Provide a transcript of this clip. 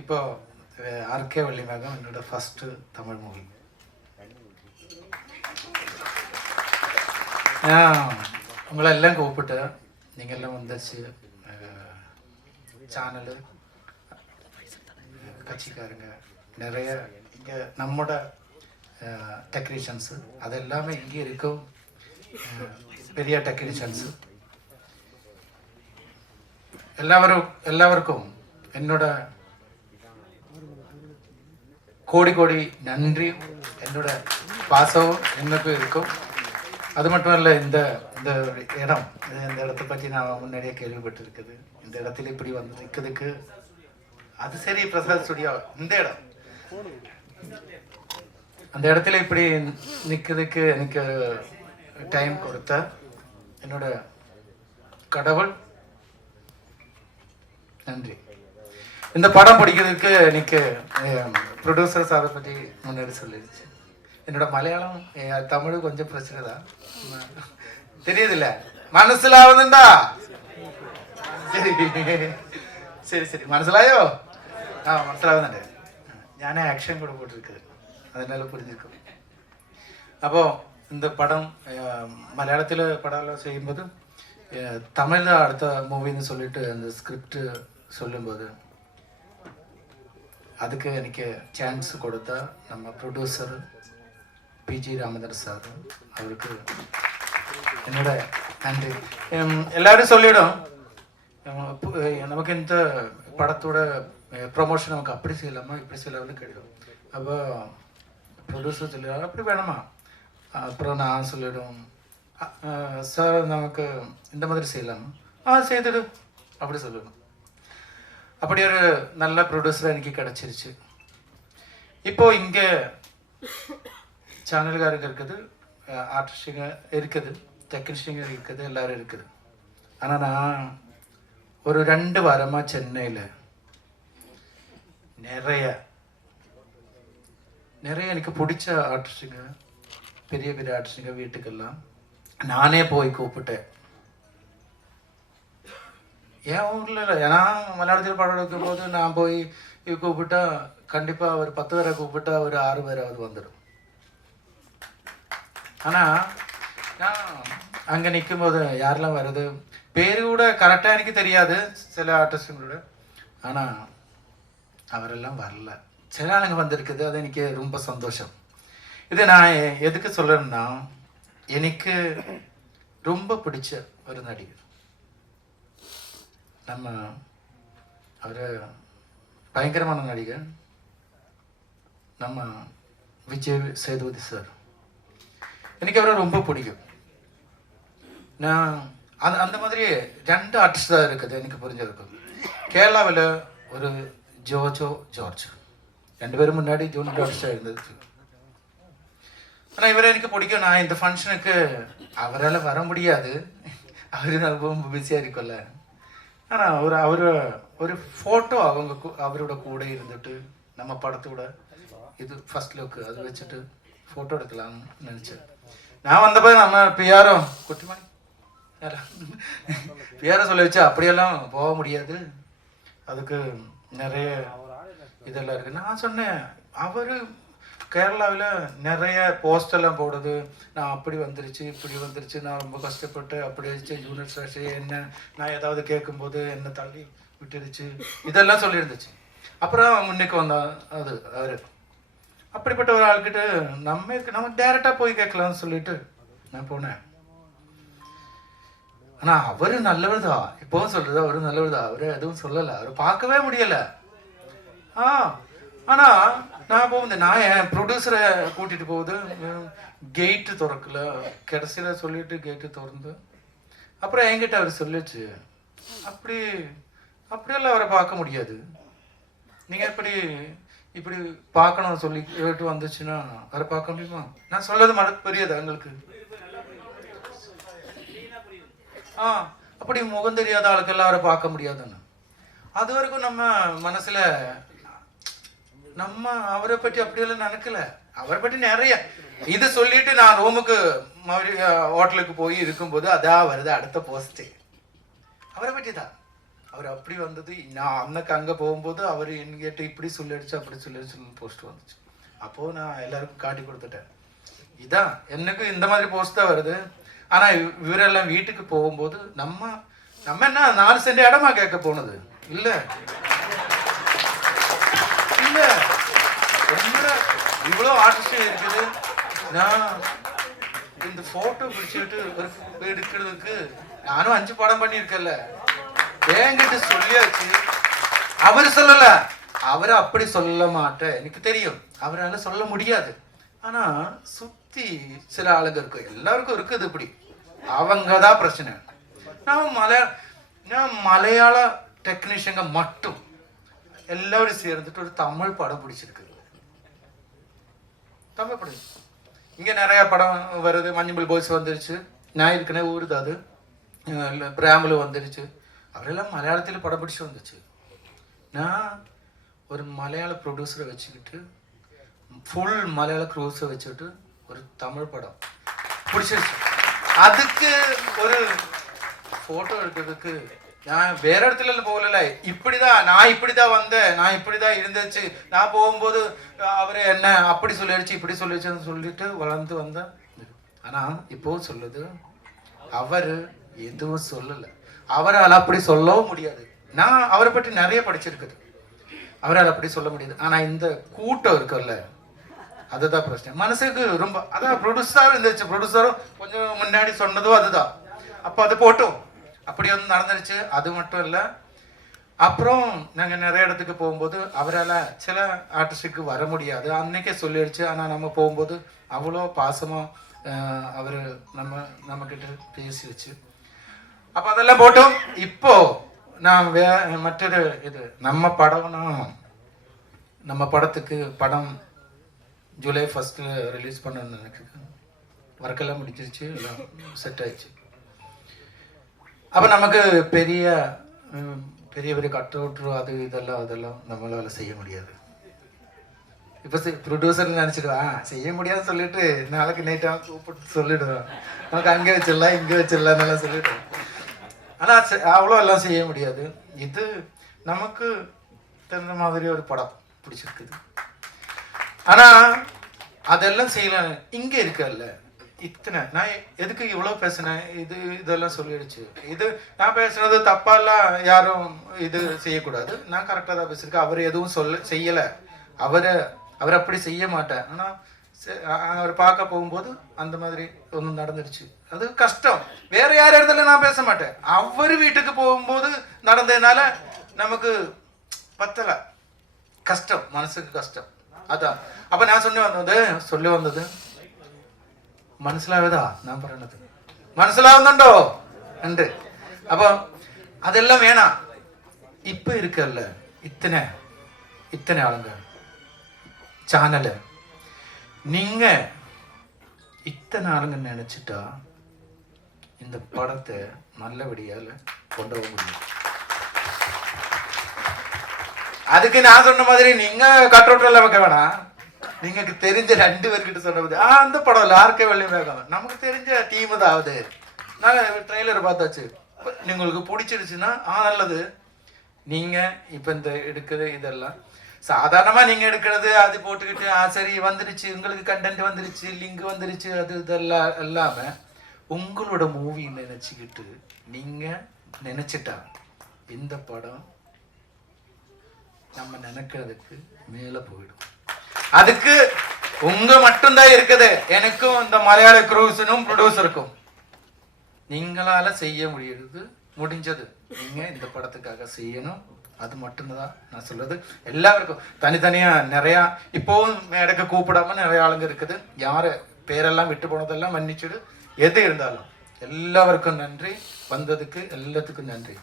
இப்போ ஆர்கே வள்ளிமேகம் என்னோட first Tamil movie. உங்களெல்லாம் கூப்பிட்டு நீங்கள்லாம் வந்துச்சு, சேனலு கட்சிக்காரங்க நிறைய இங்கே நம்மோட டெக்னீஷியன்ஸு அது எல்லாமே இங்கே இருக்கும். பெரிய டெக்னீஷியன்ஸு எல்லாருக்கும் என்னோட கோடி கோடி நன்றி, என்னோட பாசமும் என்னக்கும் இருக்கும். அது மட்டும் இல்லை, இந்த இடம், இந்த இடத்தை பற்றி நான் முன்னாடியே கேள்விப்பட்டிருக்குது. இந்த இடத்துல இப்படி வந்து நிற்கிறதுக்கு அது சரி பிரசாத் ஸ்டுடியோ, இந்த இடம் அந்த இடத்துல இப்படி நிற்கிறதுக்கு எனக்கு டைம் கொடுத்த என்னோட கடவுள் நன்றி. இந்த படம் பிடிக்கிறதுக்கு எனக்கு ப்ரொடியூசர் சாரை பற்றி முன்னாடி சொல்லிடுச்சு. என்னோட மலையாளம் தமிழ் கொஞ்சம் பிரச்சனை தான், தெரியுதுல்ல, മനസ്സിലാവുന്നുണ്ടാ? ശരി ശരി ശരി മനസ്സിലായോ? മനസ്സിലാവുന്നുണ്ട്. ഞാൻ ആക്ഷൻ കൂടെ போட்டிருக்கு, அதனால புரிஞ்சிருக்கும். அப்போ இந்த படம் மலையாளத்தில் படம் செய்யும்போது தமிழில் அடுத்த மூவின்னு சொல்லிட்டு அந்த ஸ்கிரிப்ட் சொல்லும்போது அதுக்கு எனக்கு சான்ஸ் கொடுத்தா நம்ம ப்ரொடியூசர் பிஜி ராமதாஸ் சார், அவருக்கு என்னோட நன்றி. எல்லாரும் சொல்லிடும் நமக்கு இந்த படத்தோட ப்ரொமோஷன் நமக்கு அப்படி செய்யலாமா இப்படி செய்யலாம்னு கேட்கும். அப்போ ப்ரொடியூசர் சொல்லிடுவாங்க அப்படி வேணுமா, அப்புறம் நான் சொல்லிவிடும் சார் நமக்கு இந்த மாதிரி செய்யலாமா, செய்துடு அப்படி சொல்லணும். அப்படி ஒரு நல்ல ப்ரொடியூசர் எனக்கு கிடச்சிருச்சு. இப்போது இங்கே சேனல்காரங்க இருக்குது, ஆர்டிஸ்டுங்க இருக்குது, டெக்னீஷியங்க இருக்குது, எல்லோரும் இருக்குது. ஆனால் நான் ஒரு 2 வாரமாக சென்னையில் நிறைய எனக்கு பிடிச்ச ஆர்டிஸ்டுங்க, பெரிய பெரிய ஆர்டிஸ்டுங்க வீட்டுக்கெல்லாம் நானே போய் கூப்பிட்டேன். என் ஊரில் இல்லை, ஏன்னா மலையாளத்தில் படம் எடுக்கும் போது நான் போய் கூப்பிட்டா கண்டிப்பாக ஒரு 10 பேரை கூப்பிட்டா ஒரு 6 பேராவது வந்துடும். ஆனால் நான் அங்கே நிற்கும்போது யாரெல்லாம் வருது பேர் கூட கரெக்டாக எனக்கு தெரியாது சில ஆர்டிஸ்டுங்களோட, ஆனால் அவரெல்லாம் வரல. சில ஆளுங்க வந்திருக்குது, அது எனக்கு ரொம்ப சந்தோஷம். இது நான் எதுக்கு சொல்கிறேன்னா, எனக்கு ரொம்ப பிடிச்ச ஒரு நடிகர், நம்ம அவர் பயங்கரமான நடிகர், நம்ம விஜய் சேதுபதி சார். எனக்கு அவரை ரொம்ப பிடிக்கும். நான் அந்த மாதிரி 2 ஆர்டிஸ்ட் தான் இருக்குது எனக்கு புரிஞ்சிருக்கும். கேரளாவில் ஒரு ஜோஜோ ஜார்ஜ், 2 பேரும் முன்னாடி ஜூனியர் ஆர்டிஸ்டாக இருந்தது. ஆனால் இவரை எனக்கு பிடிக்கும். நான் இந்த ஃபங்க்ஷனுக்கு அவரால் வர முடியாது, அவர் ரொம்ப பிஸியாக இருக்கும்ல. ஆனால் ஒரு ஃபோட்டோ அவரோட கூட இருந்துட்டு நம்ம படத்தோட இது ஃபர்ஸ்ட் லுக்கு அது வச்சுட்டு ஃபோட்டோ எடுக்கலாம்னு நினச்சேன். நான் வந்தப்போ நம்ம பிஆரோ குட்டிமணி பிஆரோ சொல்ல வச்சு அப்படியெல்லாம் போக முடியாது, அதுக்கு நிறைய இதெல்லாம் இருக்குது. நான் சொன்னேன் அவர் கேரளாவில் நிறைய போஸ்டெல்லாம் போடுது, நான் அப்படி வந்துருச்சு இப்படி வந்துருச்சு, நான் ரொம்ப கஷ்டப்பட்டு அப்படி வச்சு யூனிட் ஸ்டாச்சு என்ன, நான் ஏதாவது கேட்கும்போது என்னை தள்ளி விட்டுருச்சு, இதெல்லாம் சொல்லியிருந்துச்சு. அப்புறம் முன்னுக்கு வந்தான் அது அவர். அப்படிப்பட்ட ஒரு ஆள்கிட்ட நம்ம டேரெக்டாக போய் கேட்கலாம்னு சொல்லிட்டு நான் போனேன். ஆனால் அவர் நல்லவர் தான், இப்போவும் சொல்கிறது அவர் நல்லவர் தான், அவர் எதுவும் சொல்லலை, அவர் பார்க்கவே முடியலை. ஆனால் நான் போகுது, நான் என் ப்ரொடியூசரை கூட்டிகிட்டு போகுது, கேட்டு திறக்கல, கடைசியில் சொல்லிட்டு கேட்டு திறந்து அப்புறம் என்கிட்ட அவர் சொல்லிச்சு, அப்படியெல்லாம் அவரை பார்க்க முடியாது, நீங்கள் இப்படி பார்க்கணும்னு சொல்லி கேட்டு வந்துச்சுன்னா அவரை பார்க்க முடியுமா? நான் சொல்லது மனது புரியாது எங்களுக்கு. அப்படி முகம் தெரியாத ஆளுக்கெல்லாம் அவரை பார்க்க முடியாதுன்னு. அது வரைக்கும் நம்ம மனசுல நம்ம அவரை பற்றி அப்படியெல்லாம் நினைக்கல. அவரை பற்றி நிறைய இது சொல்லிட்டு நான் ரூமுக்கு ஹோட்டலுக்கு போய் இருக்கும்போது அதான் வருது அடுத்த போஸ்ட் அவரை பற்றி தான். அவர் அப்படி வந்தது. நான் அன்னைக்கு அங்கே போகும்போது அவர் என்கிட்ட இப்படி சொல்லிடுச்சு அப்படி சொல்லிடுச்சு போஸ்ட் வந்துச்சு. அப்போது நான் எல்லாருக்கும் காட்டி கொடுத்துட்டேன், இதான் எனக்கு இந்த மாதிரி போஸ்ட் தான் வருது. ஆனால் இவரெல்லாம் வீட்டுக்கு போகும்போது நம்ம நம்ம என்ன 4 சென்ட் இடமா கேட்க போனது இல்லை இல்லை. இவ்வளோ ஆர்டிஸ்ட் இருக்குது. நான் இந்த ஃபோட்டோ பிடிச்சிட்டு எடுக்கிறதுக்கு நானும் 5 படம் பண்ணியிருக்கேன்ல, என்கிட்ட சொல்லியாச்சு. அவர் சொல்லல, அவரை அப்படி சொல்ல மாட்டேன், எனக்கு தெரியும் அவரால சொல்ல முடியாது. ஆனா சுத்தி சில ஆளுங்க இருக்கு, எல்லாருக்கும் இருக்குது இப்படி, அவங்க தான் பிரச்சனை. நான் மலையாள டெக்னீஷியங்க மட்டும் எல்லாரும் சேர்ந்துட்டு ஒரு தமிழ் படம் பிடிச்சிருக்கு. தமிழ் படம் இங்க நிறைய படம் வருது. மஞ்சள் பாய்ஸ் வந்துருச்சு, நான் இருக்கனே ஊருது, அது பிராமலு வந்துருச்சு. அவரெல்லாம் மலையாளத்தில் படம் பிடிச்சி வந்துச்சு. நான் ஒரு மலையாள ப்ரொடியூசரை வச்சுக்கிட்டு ஃபுல் மலையாள க்ரூஸை வச்சுக்கிட்டு ஒரு தமிழ் படம் பிடிச்சிருச்சு. அதுக்கு ஒரு ஃபோட்டோ எடுக்கிறதுக்கு நான் வேற இடத்துல போகல, இப்படிதான் நான் இப்படிதான் வந்தேன், நான் இப்படிதான் இருந்துச்சு. நான் போகும்போது அவரை என்ன அப்படி சொல்லிடுச்சு இப்படி சொல்லிடுச்சுன்னு சொல்லிட்டு வளர்ந்து வந்தேன். ஆனா இப்போ சொல்லுது, அவர் எதுவும் சொல்லலை, அவரால் அப்படி சொல்லவும் முடியாது. நான் அவரை பற்றி நிறைய படிச்சிருக்குது, அவரால் அப்படி சொல்ல முடியாது. ஆனா இந்த கூட்டம் இருக்குல்ல, அதுதான் பிரச்சனை. மனசுக்கு ரொம்ப அதான் ப்ரொடியூசரும் இருந்துச்சு, ப்ரொடியூசரும் கொஞ்சம் முன்னாடி சொன்னதும் அதுதான். அப்போ அது போட்டோம், அப்படி வந்து நடந்துருச்சு. அது மட்டும் இல்லை, அப்புறம் நாங்கள் நிறைய இடத்துக்கு போகும்போது அவரால் சில ஆர்டிஸ்டுக்கு வர முடியாது, அன்னைக்கே சொல்லிடுச்சு. ஆனால் நம்ம போகும்போது அவ்வளோ பாசமாக அவர் நம்மக்கிட்ட பேசிடுச்சு. அப்போ அதெல்லாம் போட்டோம். இப்போ நான் மற்றொரு இது நம்ம படம்னா, நம்ம படத்துக்கு படம் ஜூலை 1 ரிலீஸ் பண்ணணும்னு நினைக்குது. ஒர்க்கெல்லாம் முடிச்சிருச்சு, எல்லாம் செட் ஆயிடுச்சு. அப்போ நமக்கு பெரிய பெரிய பெரிய கட் அவுட்ரு அது அதெல்லாம் நம்மளால செய்ய முடியாது. இப்போ ப்ரொடியூசர் நினச்சிடுவான் செய்ய முடியாதுன்னு சொல்லிட்டு நாளைக்கு நைட்டாக கூப்பிட்டு சொல்லிடுவேன், நமக்கு அங்கே வச்சிடலாம் இங்கே வச்சிடலான்னு சொல்லிடுவேன். ஆனால் அவ்வளோ எல்லாம் செய்ய முடியாது. இது நமக்கு தெரிஞ்ச மாதிரி ஒரு படம் பிடிச்சிருக்குது. ஆனால் அதெல்லாம் செய்யலாம். இங்கே இருக்கல்ல இத்தனை நான் எதுக்கு இவ்வளோ பேசினேன், இதெல்லாம் சொல்லிடுச்சு. இது நான் பேசுனது தப்பாலாம் யாரும் இது செய்யக்கூடாது, நான் கரெக்டாக தான் பேசியிருக்கேன். அவர் எதுவும் செய்யலை, அவர் அப்படி செய்ய மாட்டேன். ஆனால் அவர் பார்க்க போகும்போது அந்த மாதிரி ஒன்று நடந்துடுச்சு. அது கஷ்டம். வேற யார் இடத்துல நான் பேச மாட்டேன், அவர் வீட்டுக்கு போகும்போது நடந்ததுனால நமக்கு பத்தலை, கஷ்டம், மனசுக்கு கஷ்டம். அதான் அப்போ நான் சொல்லி வந்தது മനസ്സിലായതാ ഞാൻ പറയണത്, മനസ്സിലാവുന്നുണ്ടോ ഉണ്ട്. അപ്പൊ അതെല്ലാം വേണം. ഇപ്പൊ ഇരിക്കല്ല ഇത്തனை ആളുங்க சேனலு, நீங்க இத்தனை ஆளுங்க நினைச்சிட்டா இந்த படத்தை நல்லபடியால கொண்டு வர முடியும். அதுக்கு நான் சொன்ன மாதிரி நீங்க கட்டோட்டெல்லாம் வைக்க வேணாம். നിങ്ങൾക്ക് தெரிஞ்ச 2 பேர்கிட்ட சொன்னது அந்த படம் இல்லை, ஆர்கே வெள்ளிமேகம் நமக்கு தெரிஞ்ச டீமு தான். ஆகுது நாங்கள் ட்ரெய்லர் பார்த்தாச்சு, உங்களுக்கு பிடிச்சிருச்சுன்னா நல்லது. நீங்கள் இப்போ இந்த எடுக்கிறது இதெல்லாம் சாதாரணமாக நீங்கள் எடுக்கிறது அது போட்டுக்கிட்டு சரி வந்துருச்சு, உங்களுக்கு கண்டென்ட் வந்துருச்சு, லிங்க் வந்துருச்சு, அது இதெல்லாம் இல்லாமல் உங்களோட மூவி நினச்சிக்கிட்டு நீங்கள் நினச்சிட்டா இந்த படம் நம்ம நினைக்கிறதுக்கு மேலே போயிடும். அதுக்கு உங்க மட்டும்தான் இருக்குது, எனக்கும் இந்த மலையாள க்ரூஸனும் ப்ரொடியூசருக்கும் நீங்களால செய்ய முடிஞ்சது நீங்க இந்த படத்துக்காக செய்யணும். அது மட்டும்தான் நான் சொல்றது. எல்லாருக்கும் தனித்தனியா நிறைய இப்போவும் எனக்கு கூப்பிடாம நிறைய ஆளுங்க இருக்குது. யாரு பேரெல்லாம் விட்டு போனதெல்லாம் மன்னிச்சுடு. எது இருந்தாலும் எல்லாருக்கும் நன்றி, வந்ததுக்கு எல்லாத்துக்கும் நன்றி.